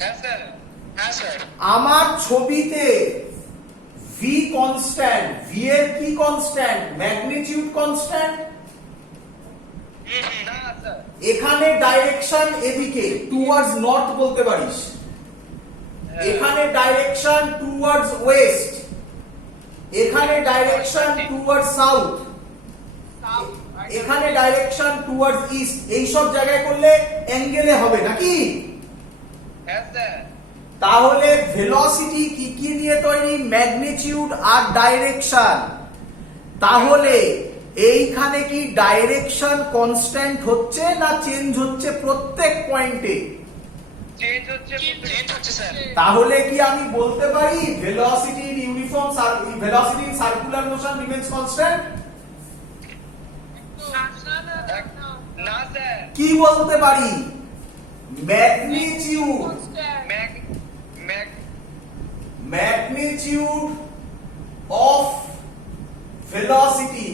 হ্যাঁ স্যার, হ্যাঁ স্যার। আমার ছবিতে ভি কনস্ট্যান্ট, ভি এর কি কনস্ট্যান্ট? Magnitude constant. না স্যার। এখানে ডাইরেকশন এদিকে টুয়ার্ডস নর্থ বলতে পারিস, এখানে ডাইরেকশন টুয়ার্ডস ওয়েস্ট, এখানে ডাইরেকশন টুয়ার্ডস সাউথ, এখানে ডাইরেকশন টুয়ার্ডস ইস্ট। এই সব জায়গায় করলে অ্যাঙ্গেলে হবে নাকি? হ্যাঁ স্যার। তাহলে ভেলোসিটি কি কি নিয়ে তৈরি? ম্যাগনিটিউড আর ডাইরেকশন। তাহলে এইখানে কি ডাইরেকশন কনস্ট্যান্ট হচ্ছে না চেঞ্জ হচ্ছে প্রত্যেক পয়েন্টে? চেঞ্জ হচ্ছে, চেঞ্জ হচ্ছে স্যার। তাহলে কি আমি বলতে পারি velocity in uniform, velocity in circular motion remains constant? না স্যার। কি বলতে পারি? Magnitude, magnitude of velocity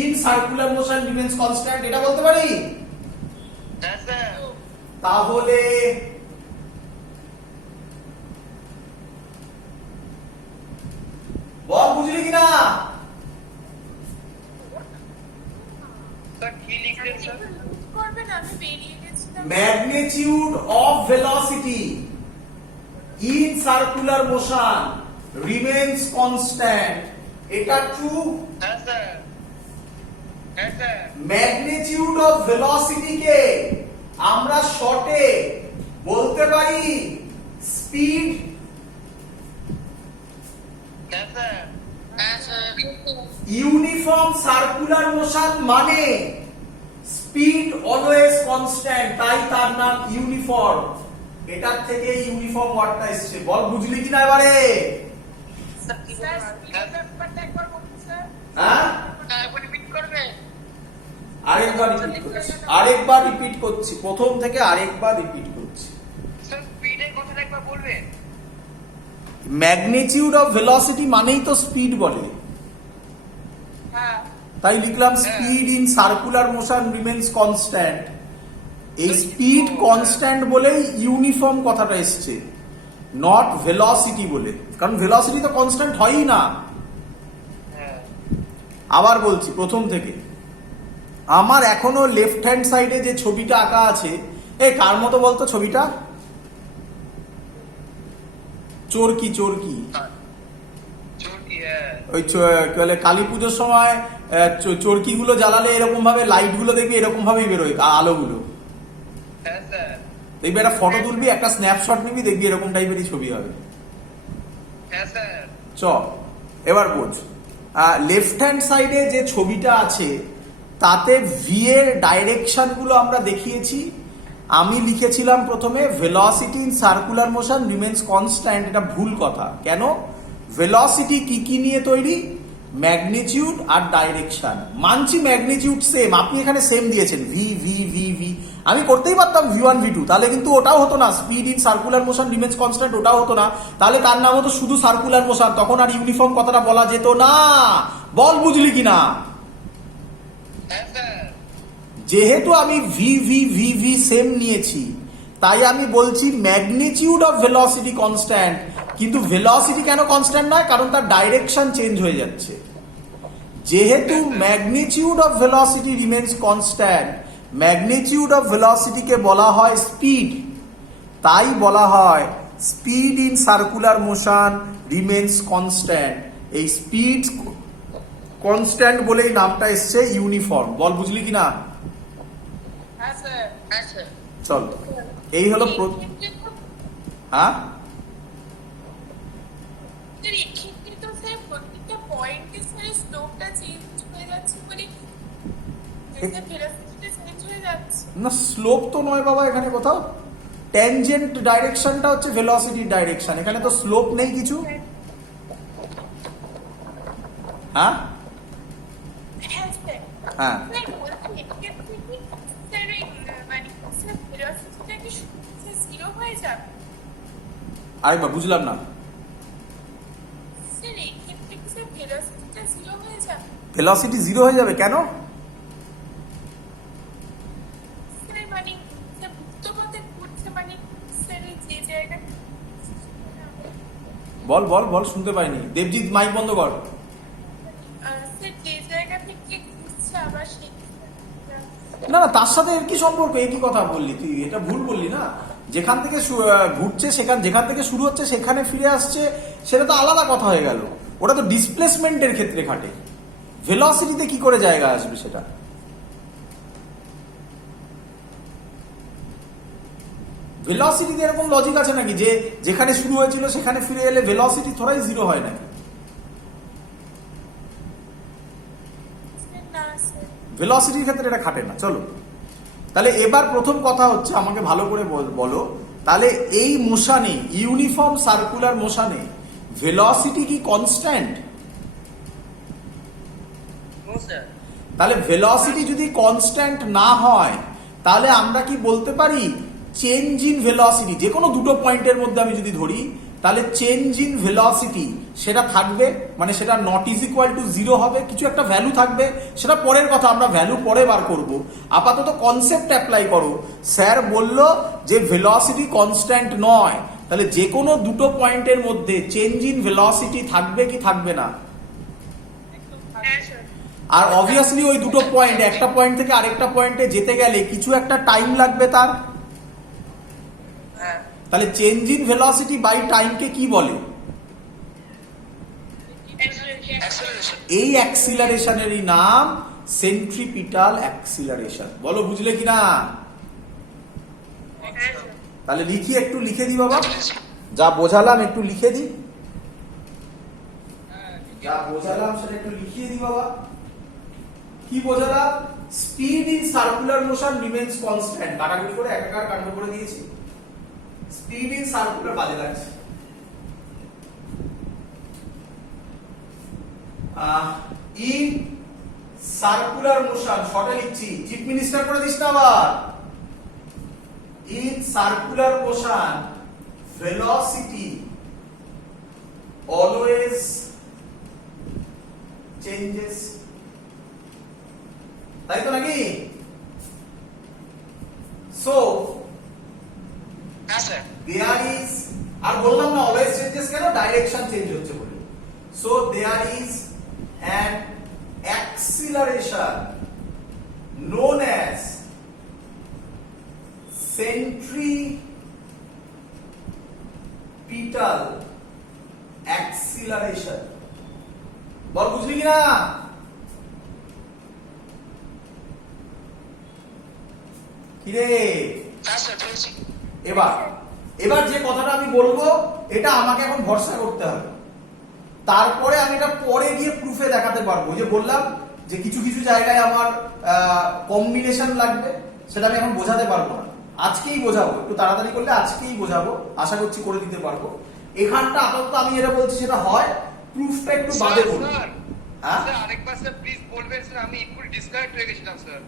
in circular motion remains constant, এটা বলতে পারি? হ্যাঁ স্যার। তাহলে বল বুঝলি কিনা? স্যার কি লিখলেন sir? magnitude of velocity in circular motion remains constant, এটা ট্রু? হ্যাঁ স্যার, হ্যাঁ স্যার। ম্যাগনিটিউড অফ ভেলোসিটি কে আমরা শর্টে বলতে পারি স্পিড। হ্যাঁ স্যার, হ্যাঁ স্যার। ইউনিফর্ম সার্কুলার মোশন মানে স্পিড অলওয়েজ কনস্ট্যান্ট, তাই তার নাম ইউনিফর্ম। এটার থেকে ইউনিফর্ম ওয়ার্ডটা এসেছে। বল বুঝলি কিনা এবারে? হ্যাঁ, আরেকবার রিপিট করছি, প্রথম থেকে আরেকবার রিপিট করছি। স্যার স্পিডের কথাটা একবার বলবেন? ম্যাগনিটিউড অফ ভেলোসিটি মানেই তো স্পিড বলে, তাই লিখলাম speed in circular motion remains constant. এই স্পিড কনস্ট্যান্ট বলেই ইউনিফর্ম কথাটা এসছে, নট ভেলোসিটি বলে, কারণ ভেলোসিটি তো কনস্ট্যান্ট হয়ই না। আবার বলছি প্রথম থেকে, আমার এখনো লেফট হ্যান্ড সাইডে যে ছবিটা আঁকা আছে, এ কার মতো বলতো ছবিটা? চোরকি, চোরকি। ওই কালী পুজোর সময় চোরকি গুলো জ্বালালে এরকম ভাবে লাইট গুলো দেখবি এরকম ভাবেই বেরোয়, আলোগুলো। দেখবি একটা ফটো তুলবি, একটা স্ন্যাপশট নিবি, দেখবি এরকম টাইপেরই ছবি হবে। চ এবার বোঝ, লেফট হ্যান্ড সাইডে যে ছবিটা আছে তাতে ভি এর ডাইরেকশন গুলো আমরা দেখিয়েছি। আমি লিখেছিলাম প্রথমে velocity in circular motion remains constant, এটা ভুল কথা। কেন? ভেলোসিটি কি কি নিয়ে তৈরি? ম্যাগনিটিউড আর ডাইরেকশন। মানছি ম্যাগনিটিউড সেম, আপনি এখানে সেম দিয়েছেন ভি ভি ভি ভি, আমি করতেই পারতাম v1 v2, তাহলে কিন্তু ওটাও হতো না। Speed in circular motion remains constant ওটাও হতো না, তাহলে তার নাম হতো শুধু সার্কুলার মোশন, তখন আর ইউনিফর্ম কথাটা বলা যেত না। বল বুঝলি কিনা? যেহেতু আমি v v v v same নিয়েছি, তাই আমি বলছি ম্যাগনিটিউড অফ ভেলোসিটি কনস্ট্যান্ট, কিন্তু ভেলোসিটি কেন কনস্ট্যান্ট নয়? কারণ তার ডাইরেকশন চেঞ্জ হয়ে যাচ্ছে। যেহেতু magnitude of velocity remains constant, magnitude of ভেলোসিটিকে বলা হয় স্পিড, তাই বলা হয় speed in circular motion remains constant. এই স্পিড কনস্ট্যান্ট বলেই নামটা এসছে ইউনিফর্ম। বল বুঝলি কিনা? চল, এই হলো হ্যাঁ না, স্লোপ তো নয় বাবা এখানে কোথাও। ট্যানজেন্ট ডাইরেকশনটা হচ্ছে ভেলোসিটির ডাইরেকশন, এখানে তো স্লোপ নেই কিছু। হ্যাঁ হ্যাঁ, আরেকবার বুঝলাম না। ভেলোসিটি জিরো হয়ে যাবে কেন? বল বল বল, শুনতে পাইনি। দেবজিৎ মাইক বন্ধ কর। স্যার যে জায়গা থেকে ঘুরছে আবার সেই না না, তার সাথে এর কি সম্পর্ক? একই কথা বললি তুই, এটা ভুল বললি না। যেখান থেকে ঘুরছে, যেখান থেকে শুরু হচ্ছে সেখানে ফিরে আসছে, সেটা তো আলাদা কথা হয়ে গেল। ওটা তো ডিসপ্লেসমেন্টের ক্ষেত্রে খাটে, ভেলোসিটিতে কি করে জায়গা আসবে সেটা? ভেলোসিটিতে এরকম লজিক আছে নাকি যে যেখানে শুরু হয়েছিল সেখানে ফিরে এলে ভেলোসিটি থোড়াই জিরো হয় নাকি? না স্যার। ভেলোসিটির ক্ষেত্রে এটা খাটে না। চলো তাহলে এবার প্রথম কথা হচ্ছে, আমাকে ভালো করে বলো, তাহলে এই মোশনে, ইউনিফর্ম সার্কুলার মোশনে ভেলোসিটি কি কনস্ট্যান্ট? No sir. তাহলে ভেলোসিটি যদি কনস্ট্যান্ট না হয়, তাহলে আমরা কি বলতে পারি চেঞ্জ ইন ভেলোসিটি, যে কোনো দুটো পয়েন্টের মধ্যে আমি যদি ধরি, তাহলে চেঞ্জ ইন ভেলোসিটি সেটা থাকবে, মানে সেটা not is equal to zero হবে, কিছু একটা ভ্যালু থাকবে, সেটা পরের কথা, আমরা ভ্যালু পরে বার করব। আপাতত কনসেপ্ট অ্যাপ্লাই করো। স্যার বলল যে ভেলোসিটি কনস্ট্যান্ট নয়, তাহলে যে কোনো দুটো পয়েন্টের মধ্যে চেঞ্জ ইন ভেলোসিটি থাকবে কি থাকবে না? হ্যাঁ স্যার। আর অবভিয়াসলি ওই দুটো পয়েন্ট, একটা পয়েন্ট থেকে আরেকটা পয়েন্টে যেতে গেলে কিছু একটা টাইম লাগবে তার। হ্যাঁ। তাহলে চেঞ্জ ইন ভেলোসিটি বাই টাইমকে কি বলে? অ্যাক্সেলারেশন। এই অ্যাক্সিলারেশনেরই নাম সেন্ট্রিপিটাল অ্যাক্সিলারেশন। বলো বুঝলে কিনা? হ্যাঁ স্যার। তাহলে একটু লিখে দি বাবা, যা বোঝালাম একটু লিখে দি, যা বোঝালাম সেটা একটু লিখিয়ে দি বাবা। কি বোঝালাম? Speed in circular motion remains constant. কাটাকুটি করে একাকার কাণ্ড করে দিয়েছি। স্পিড ইন সার্কুলার, বাজে লাগছে। ইন সার্কুলার মোশন, শর্টে লিখছি, চিফ মিনিস্টার করে দিস না আবার। In circular motion velocity always changes. তাই তো নাকি? সো হ্যাঁ স্যার। দেয়ার ইজ, আর বললাম না অলওয়েজ চেঞ্জেস কেন, ডাইরেকশন চেঞ্জ হচ্ছে বলে। So there is an acceleration known as centripetal acceleration। বল বুঝলি কিনা? কিরে হ্যাঁ স্যার বুঝেছি। এবার যে কথাটা আমি বলবো, এটা আমাকে এখন ভরসা করতে হবে, তারপরে আমি এটা পরে গিয়ে প্রুফে দেখাতে পারবো। যে বললাম যে কিছু কিছু জায়গায় আমার কম্বিনেশন লাগবে, সেটা আমি এখন বোঝাতে পারবো না, আজকেই বোঝাবো, একটু তাড়াতাড়ি করলে আজকেই বোঝাবো, আশা করছি করে দিতে পারবো। এখানটা আপাতত আমি যেটা বলছি সেটা হয়, প্রুফটা একটু বাদে বলবো। হ্যাঁ স্যার আরেকবার স্যার প্লিজ বলবেন স্যার, আমি একটু ডিসকানেক্ট হয়ে গেছিলাম স্যার।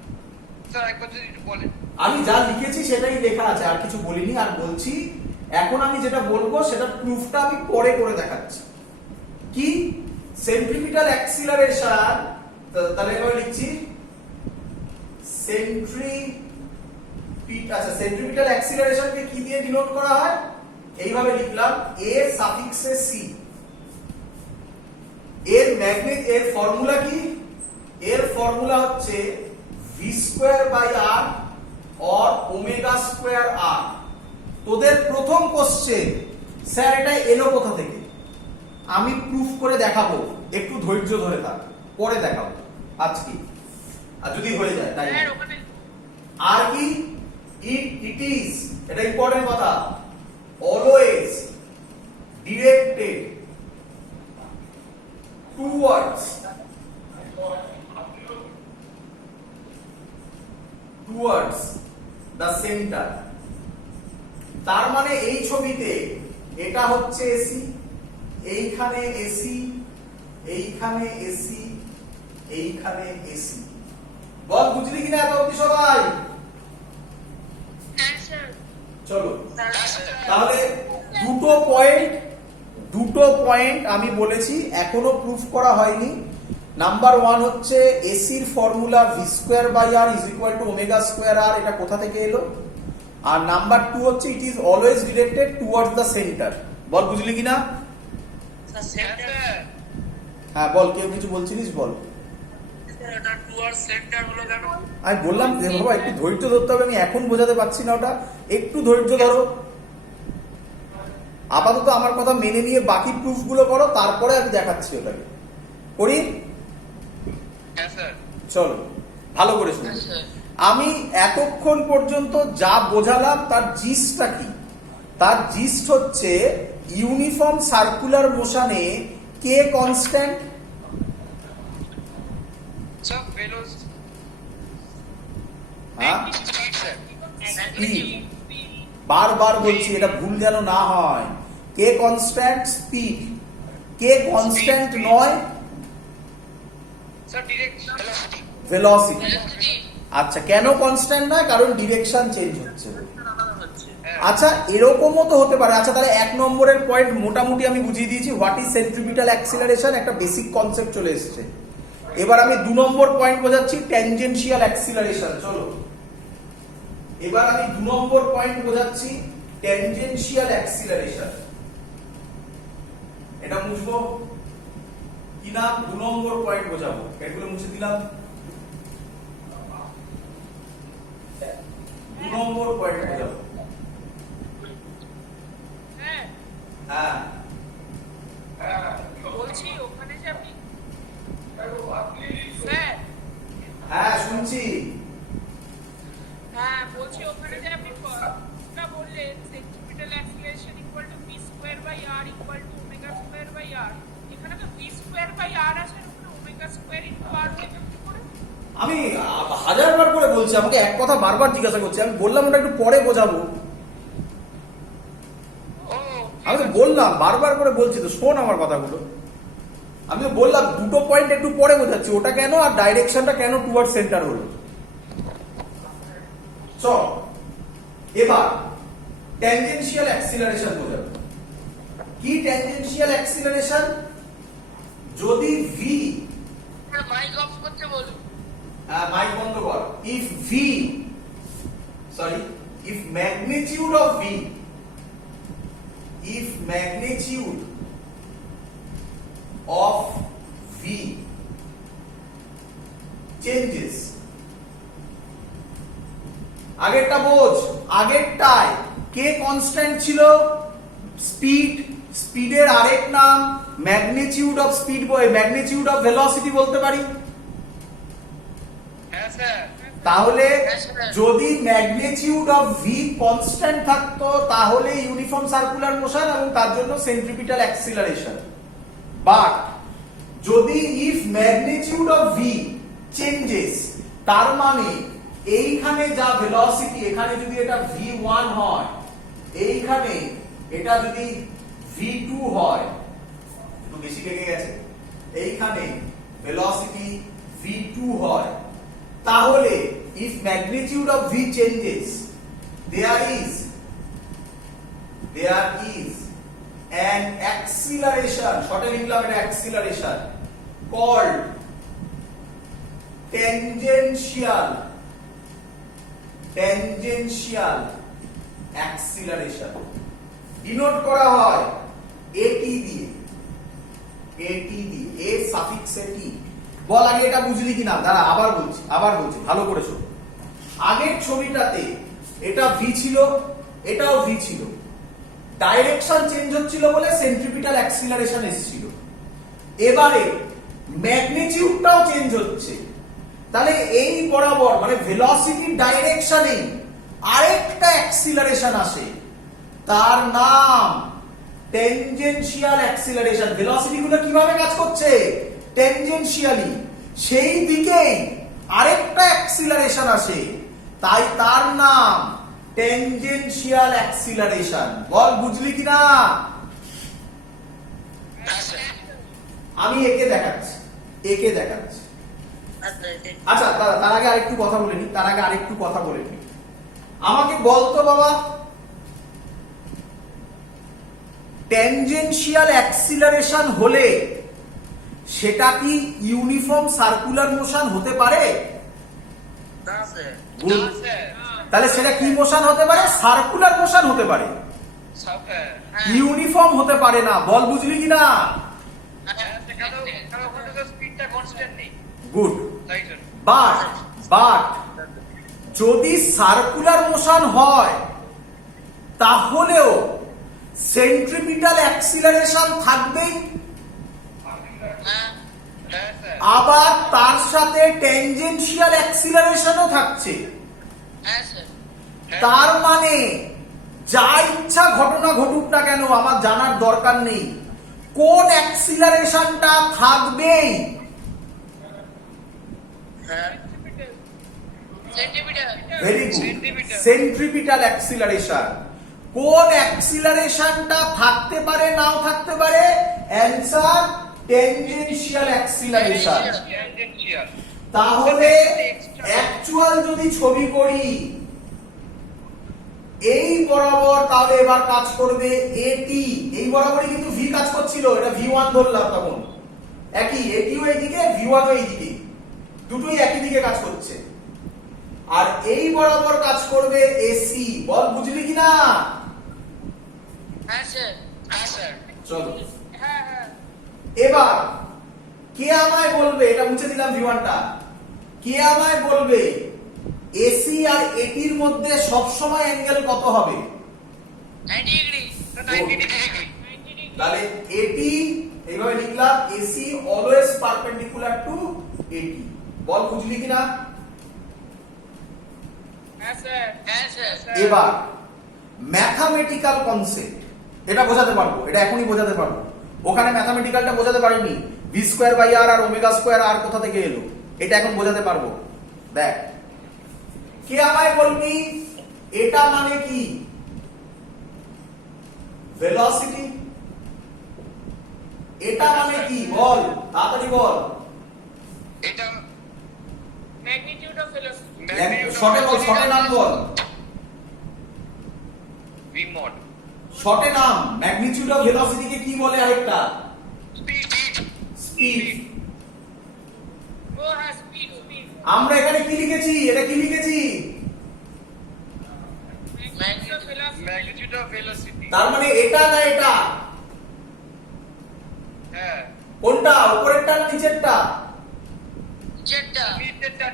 স্যার একবার যদি একটু বলেন। আমি যা লিখেছি সেটাই লেখা আছে, আর কিছু বলিনি। আর বলছি এখন আমি যেটা বলবো সেটা প্রুফটা আমি পরে করে দেখাচ্ছি। কি সেন্ট্রিপিটাল অ্যাক্সিলারেশন, তাহলে এবার লিখছি সেন্ট্রিপিটাল অ্যাক্সিলারেশনকে কি দিয়ে ডিনোট করা হয়? এইভাবে লিখলাম, a সাফিক্সে c। এর ফর্মুলা কি? এর ফর্মুলা হচ্ছে v²/r or ω²r। তোদের প্রথম কোশ্চেন, স্যার এটা এলো কোথা থেকে? আমি প্রুফ করে দেখাবো, একটু ধৈর্য ধরে থাক, পরে দেখাবো আজকে, আর যদি হয়ে যায় তাই। স্যার ওখানে আর কি? ইট ইজ, এটা ইম্পর্টেন্ট কথা, always directed towards the centre. তার মানে এই ছবিতে এটা হচ্ছে এসি, এইখানে এসি, এইখানে এসি, এইখানে এসি। বল বুঝলি কিনা এত অবধি সবাই? হ্যাঁ স্যার। চলো হ্যাঁ স্যার। তাহলে দুটো পয়েন্ট আমি বলেছি, এখনো প্রুফ করা হয়নি। নাম্বার 1 হচ্ছে এসির ফর্মুলা v²/r = ω²r, এটা কোথা থেকে এলো? আর নাম্বার 2 হচ্ছে it is always directed towards the centre. বল বুঝলি কিনা? হ্যাঁ স্যার হ্যাঁ বল, কেউ কিছু বলছিলিস বল। এটা টুয়ার্ডস সেন্টার হলো কেন? আমি বললাম যে বাবা একটু ধৈর্য ধরতে হবে, আমি এখন বোঝাতে পারছি না, ওটা একটু ধৈর্য ধরো। আপাতত আমার কথা মেনে নিয়ে বাকি প্রুফ গুলো করো, তারপরে আমি দেখাচ্ছি ওটাকে। করি? হ্যাঁ স্যার। চলো ভালো করে শুনো। আমি এতক্ষণ পর্যন্ত যা বোঝালাম তার জিস্টটা কি? তার জিস্ট হচ্ছে ইউনিফর্ম সার্কুলার মোশনে কে কনস্ট্যান্ট? স্যার ভেলোস হ্যাঁ, স্পিড স্যার। স্পিড। বারবার বলছি এটা ভুল যেন না হয়। কে কনস্ট্যান্ট? স্পিড। কে কনস্ট্যান্ট নয়? Sir direct velocity. আচ্ছা, কেন কনস্ট্যান্ট নয়? কারণ ডিরেকশন চেঞ্জ হচ্ছে। আচ্ছা, এরকমও তো হতে পারে। আচ্ছা, তাহলে 1 নম্বরের পয়েন্ট মোটামুটি আমি বুঝিয়ে দিয়েছি, হোয়াট ইজ সেন্ট্রিপিটাল অ্যাক্সিলারেশন, একটা বেসিক কনসেপ্ট চলে এসেছে। এবার আমি 2 নম্বর পয়েন্ট বোঝাচ্ছি, ট্যানজেনশিয়াল অ্যাক্সিলারেশন। চলো এবার আমি 2 নম্বর পয়েন্ট বোঝাচ্ছি, ট্যানজেনশিয়াল অ্যাক্সিলারেশন। এটা মুছবো কি না? 2 নম্বর পয়েন্ট বোঝাবো। এগুলো মুছে দিলাম। 2 নম্বর পয়েন্ট বোঝাবো। হ্যাঁ হ্যাঁ বলছি ওখানে যাবি স্যার। হ্যাঁ শুনছি। হ্যাঁ বলছি ওখানে যে আপনি না বললেন centripetal acceleration equal to v square by r equal to omega square by r। এখানে তো v স্কয়ার বাই r আছে, আর ওখানে ওমেগা স্কয়ার ইনটু r হয়ে যাবে কি করে? আমি 1000বার করে বলছি, আমাকে এক কথা বারবার জিজ্ঞাসা করছে। আমি বললাম ওটা একটু পরে বোঝাবো। আমি তো বললাম, বারবার করে বলছি তো, শোন আমার কথাগুলো। আমি তো বললাম দুটো পয়েন্ট একটু পরে বোঝাচ্ছি, ওটা কেন আর ডাইরেকশনটা কেন টুয়ার্ড সেন্টার হলো। চল এবার ট্যানজেনশিয়াল অ্যাক্সিলারেশন বোঝাবো। কি ট্যানজেনশিয়াল অ্যাক্সিলারেশন? যদি ভি, মাইক অফ করতে বলুন। মাইক বন্ধ কর। If V, sorry, if magnitude of V, if magnitude of v changes, আগেরটা বোঝ, আগেরটায় কে কনস্ট্যান্ট ছিল? স্পিড। স্পিডের আরেক নাম magnitude of speed, magnitude of velocity বলতে পারি। হ্যাঁ স্যার। তাহলে যদি ম্যাগনিটিউড অফ ভি কনস্ট্যান্ট থাকতো তাহলে ইউনিফর্ম সার্কুলার মোশন এবং তার জন্য সেন্ট্রিপিটাল অ্যাক্সিলারেশন। বাট যদি if magnitude of V changes, তার মানে এইখানে যা ভেলোসিটি, এখানে যদি এটা v1 হয়, এইখানে এটা যদি v2 হয়, একটু বেশি লেগে গেছে, এইখানে ভেলোসিটি v2 হয়, তাহলে if magnitude of v changes, there is an acceleration, শর্টে লিখলাম এটা acceleration, called tangential acceleration, denote করা হয় at দিয়ে, a suffix at। বল আগে এটা বুঝলি কিনা? দাঁড়া আবার বলছি ভালো করে শোন। আগের ছবিটাতে এটা ভি ছিল, এটাও ভি ছিল, ডাইরেকশন চেঞ্জ হচ্ছিল বলে সেন্ট্রিপিটাল অ্যাক্সিলারেশন এসেছিল। এবারে ম্যাগনিটিউডটাও চেঞ্জ হচ্ছে, তাহলে এই বরাবর মানে ভেলোসিটির ডাইরেকশনে আরেকটা অ্যাক্সিলারেশন আসে, তার নাম ট্যানজেনশিয়াল অ্যাক্সিলারেশন। ভেলোসিটি গুলো কিভাবে কাজ করছে? ট্যানজেনশিয়ালি, সেই দিকেই আরেকটা অ্যাক্সিলারেশন আসে, তাই তার নাম ট্যানজেনশিয়াল অ্যাক্সিলারেশন। বল বুঝলি কিনা? আমি একে দেখাচ্ছি। আচ্ছা তার আগে আরেকটু কথা বলে নি, আমাকে বলতো বাবা, ট্যানজেনশিয়াল অ্যাক্সিলারেশন হলে সেটা কি ইউনিফর্ম সার্কুলার মোশন হতে পারে? তাহলে সেটা কি মোশন হতে পারে? সার্কুলার মোশন হতে পারে, ইউনিফর্ম হতে পারে না। বল বুঝলি কিনা? কারণ ওখানে তো স্পিডটা কনস্ট্যান্ট নেই, গুড। তাই জন্য। বাট যদি সার্কুলার মোশন হয় তাহলেও সেন্ট্রিপিটাল অ্যাক্সিলারেশন থাকবেই, হ্যাঁ স্যার। আবার তার সাথে ট্যানজেনশিয়াল অ্যাক্সিলারেশনও থাকছে। হ্যাঁ স্যার। তার মানে যা ইচ্ছা ঘটনা ঘটুক না কেন আমার জানার দরকার নেই, কোন অ্যাক্সিলারেশনটা থাকবেই। হ্যাঁ centimetre. Very good, centripetal acceleration. কোন অ্যাক্সিলারেশনটা থাকতে পারে নাও থাকতে পারে? Answer tangential acceleration. ট্যানজেনশিয়াল। তাহলে অ্যাকচুয়াল যদি ছবি করি এই বরাবর, তাহলে এবার কাজ করবে এটি। এই বরাবরই কিন্তু ভি কাজ করছিল, এটা ভি1 ধরলাম তখন। একই, এটিও এইদিকে, ভি1ও এইদিকে, দুটোই একই দিকে কাজ করছে। আর এই বরাবর কাজ করবে এসি। বল বুঝলি কিনা? হ্যাঁ স্যার। হ্যাঁ স্যার। চলো হ্যাঁ হ্যাঁ এবার কে আমায় বলবে, এটা মুছে দিলাম ভি1টা, কে আমায় বলবে এসি আর এটির মধ্যে সবসময় অ্যাঙ্গেল কত হবে? 90 ডিগ্রি। 90 ডিগ্রি। তাহলে এটি এইভাবে লিখলাম, এসি অলওয়েজ পারপেন্ডিকুলার টু এটি। বল বুঝলি কিনা? হ্যাঁ স্যার। হ্যাঁ স্যার। এবার ম্যাথামেটিক্যাল কনসেপ্ট এটা বোঝাতে পারবো, এটা এখনই বোঝাতে পারবো। ওখানে ম্যাথামেটিক্যালটা বোঝাতে পারিনি, ভি স্কোয়ার বাই আর আর ওমেগা স্কোয়ার আর কোথা থেকে এলো, এটা এখন বোঝাতে পারবো। দেখ, কে আমায় বলবি এটা মানে কি? ভেলোসিটি। এটা মানে কি বল, তাড়াতাড়ি বল। এটা ম্যাগনিটিউড অফ ভেলোসিটি। শর্টে বল, শর্টে নাম বল, ভি মড। শর্টে নাম। ম্যাগনিটিউড অফ ভেলোসিটিকে কি বলে আরেকটা? স্পিড। স্পিড। ও হ্যাঁ স্পিড স্পিড। আমরা এখানে কি লিখেছি, এটা কি লিখেছি? Magnitude of velocity. Magnitude of velocity. তার মানে এটা না এটা? হ্যাঁ। কোনটা, উপরেরটা না নিচেরটা? নিচেরটা। নিচেরটা।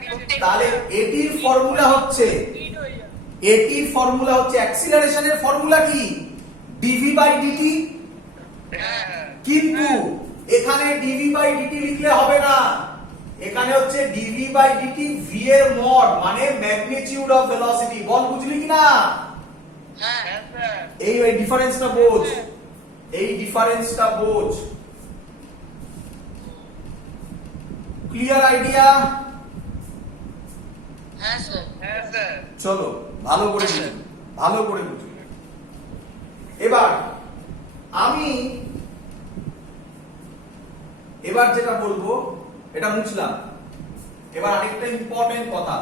তাহলে এটির ফর্মুলা হচ্ছে, স্পিড হয়ে যাবে। এটির ফর্মুলা হচ্ছে, অ্যাক্সিলারেশনের ফর্মুলা কি? D v by d t. হ্যাঁ। কিন্তু এখানে ডিভি বাই ডিটি লিখলে হবে না, এখানে হচ্ছে ডিভি বাই ডিটি ভি এর মড, মানে ম্যাগনিটিউড অফ ভেলোসিটি। বল বুঝলি কিনা? হ্যাঁ স্যার। এই ডিফারেন্সটা বোঝ, এই ডিফারেন্সটা বোঝ। Clear idea? হ্যাঁ স্যার। হ্যাঁ স্যার। চলো ভালো করে বুঝুন, ভালো করে বুঝুন। এবার আমি এবার যেটা বলবো এটা মুছলাম। এবার আরেকটা ইম্পর্টেন্ট কথা,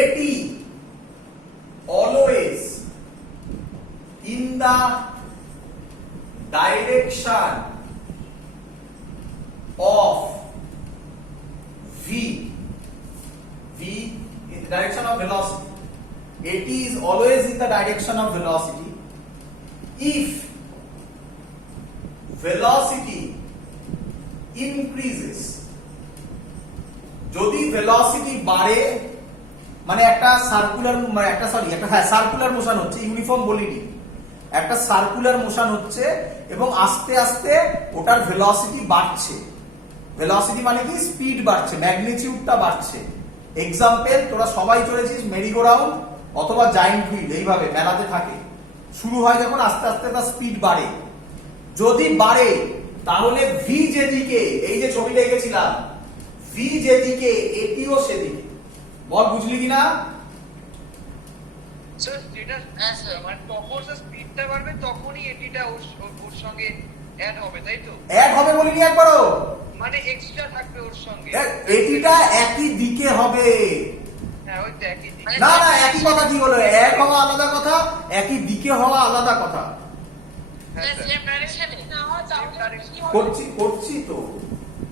এটি always in the direction of v in the direction of velocity. At is always in the direction of velocity if velocity increases. যদি ভেলোসিটি বাড়ে, মানে একটা সার্কুলার, মানে একটা সরি একটা সার্কুলার মোশন হচ্ছে, ইউনিফর্ম বলিনি, একটা সার্কুলার মোশন হচ্ছে এবং আস্তে আস্তে ওটার ভেলোসিটি বাড়ছে। ভেলোসিটি মানে কি? স্পিড বাড়ছে, ম্যাগনিটিউডটা বাড়ছে। এক্সাম্পল, তোরা সবাই চলেছিস মেরিগো রাউন্ড অথবা জায়ান্ট হুইল, এইভাবে মেলাতে থাকে। শুরু হয় যখন, আস্তে আস্তে তার স্পিড বাড়ে। যদি বাড়ে তাহলে ভি যেদিকে, এই যে ছবিটা এঁকেছিলাম, ভি যেদিকে এটিও সেদিকে। বল বুঝলি কিনা? স্যার যেটা মানে তখন স্পিডটা বাড়বে তখনই এটিটা ওর সঙ্গে অ্যাড হবে, তাই তো? অ্যাড হবে বলিনি একবারও, মানে এক্সট্রা থাকবে ওর সঙ্গে। এটিটা একই দিকে হবে। হ্যাঁ ওই তো একই দিকে। না না, একই কথা কি হলো? এক হওয়া আলাদা কথা, একই দিকে হওয়া আলাদা কথা। হ্যাঁ স্যার। সেম ডাইরেকশনে না হয় তাহলে কি হবে? করছি তো।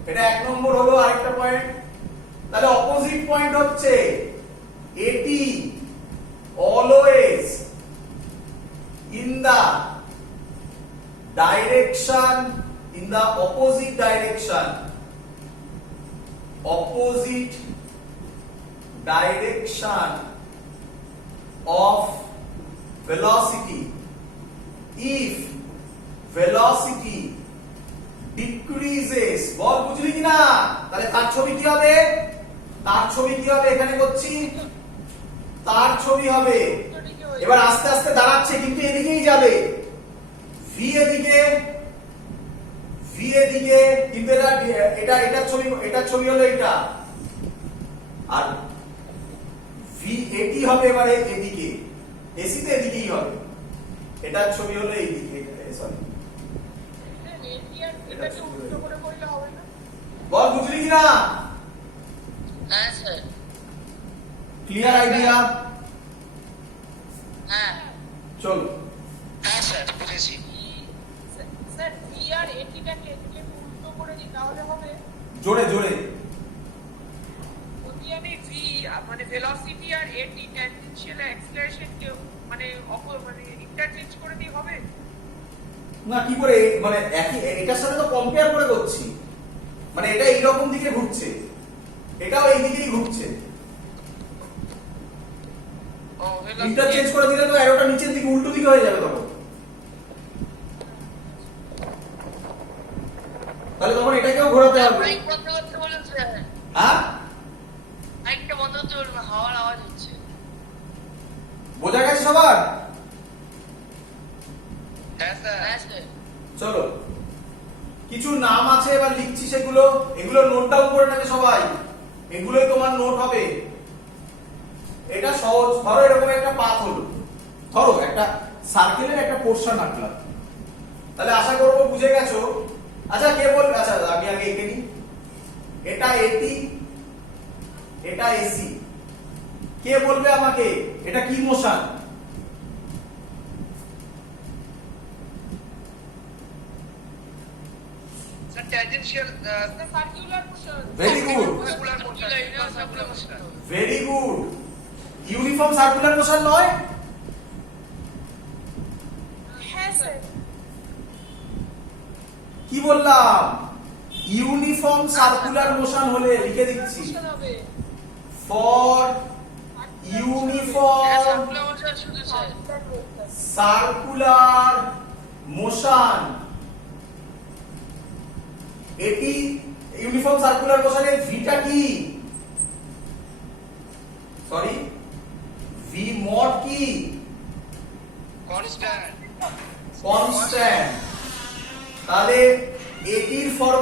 এটা এক নম্বর হলো। আরেকটা পয়েন্ট, তাহলে অপোজিট পয়েন্ট হচ্ছে এটি always in the direction in the opposite direction of velocity. If velocity decreases, বল বুঝলি কিনা? তাহলে তার ছবি কি হবে? তার ছবি কি হবে? এখানে করছি, তার ছবি হবে। এবার আস্তে আস্তে দাঁড়াচ্ছে কিন্তু এদিকেই যাবে, ভি এদিকে কিন্তু এটার ছবি হলো এটা, আর ভি এটি হবে এবারে এদিকে, এসি তে এদিকেই হবে, এটার ছবি হলো এইদিকে, সরি এটাকে উল্টো করে করলে হবে না? বল বুঝলি কিনা? হ্যাঁ স্যার। Clear idea? হ্যাঁ চলো। হ্যাঁ স্যার বুঝেছি। স্যার ভি আর এটিটাকে যদি উল্টো করে দিই তাহলে হবে? জোরে জোরে। যদি আমি ভি মানে ভেলোসিটি আর এটি ট্যানজেনশিয়াল অ্যাক্সিলারেশন কে মানে ইন্টারচেঞ্জ করে দিই হবে? না, কি করে? মানে একই, এটার সাথে তো কম্পেয়ার করে করছি, মানে এটা এইরকম দিকে ঘুরছে, এটাও এই দিকেই ঘুরছে, ও ইন্টারচেঞ্জ করে দিলে তো অ্যারোটা নিচের দিকে উল্টো দিকে হয়ে যাবে তখন, তাহলে তখন এটাকেও ঘোরাতে হবে। মাইক বন্ধ করতে বলুন স্যার। হ্যাঁ, মাইকটা বন্ধ করতে বলুন, হাওয়ার আওয়াজ হচ্ছে। বোঝা গেছে সবার? হ্যাঁ স্যার। হ্যাঁ স্যার। চলো, কিছু নাম আছে এবার লিখছি সেগুলো, এগুলো নোট ডাউন করে নেবে সবাই, এগুলোই তোমার নোট হবে। এটা সহজ, ধরো এরকম একটা পাথ হলো, ধরো একটা সার্কেলের একটা পোরশন আঁকলাম, তাহলে আশা করবো বুঝে গেছো। আচ্ছা কে বলবে? আচ্ছা আমি আগে এঁকে নিই, এটা এটি, এটা এসি, কে বলবে আমাকে এটা কি motion? Sir tangential circular motion. Very good, circular motion, circular motion. Very good. Uniform circular motion নয়? হ্যাঁ স্যার। কি বললাম? ইউনিফর্ম সার্কুলার মোশন হলে লিখে দিচ্ছি, মোশন হবে। ফর ইউনিফর্ম সার্কুলার মোশন শুধু স্যার। সার্কুলার মোশন, এটি ইউনিফর্ম সার্কুলার মোশনের ভিটা কি? সরি, ভি মড কি? কনস্ট্যান্ট। কনস্ট্যান্ট। তাহলে এটির ফর্ম